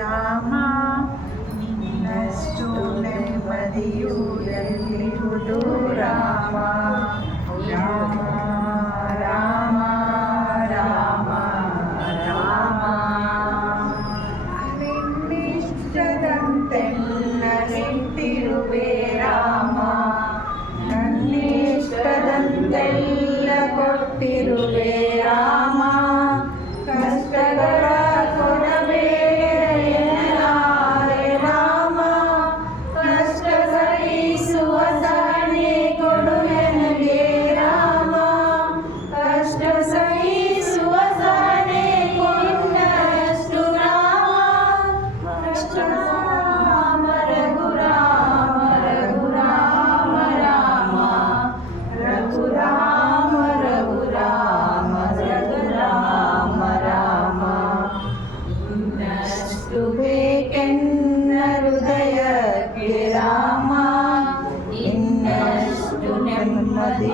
ಶ್ರೀರಾಮ ನಿನ್ನಷ್ಟು ನೆಮ್ಮದಿಯು ಎಲ್ಲಿರುವುದು ರಾಮ ರಾಮ ರಾಮ ರಾಮ ರಾಮ ನಿನ್ನಿಷ್ಟದಂತೆಲ್ಲ ನೆಟ್ಟಿರುವೆ ರಾಮ ನನ್ನಿಷ್ಟದಂತೆಲ್ಲ ಕೊಟ್ಟಿರುವೆ ರಾಮ ಕಷ್ಟಗಳ ಕೊಡಬೇಡ ರಾಮ ಕಷ್ಟ ಸಹಿಸುವ ಸಹನೆ ಕೊಡು ನನಗೆ ರಾಮ ಕಷ್ಟ ಸಹಿಸುವ ಸಹನೆ ಕೊಟ್ಟಷ್ಟು ರಾಮ ಕಷ್ಟ ರಾಮ ರಘು ರಾಮ ರಘು ರಾಮ ರಾಮ ರಘು ರಾಮ ರಘು ರಾಮ ರಘು ರಾಮ ರಾಮ ಇನ್ನಷ್ಟು ಬೇಕೆನ್ನ ಹೃದಯಕ್ಕೆ ರಾಮ ಇನ್ನಷ್ಟು ನೆಮ್ಮದಿ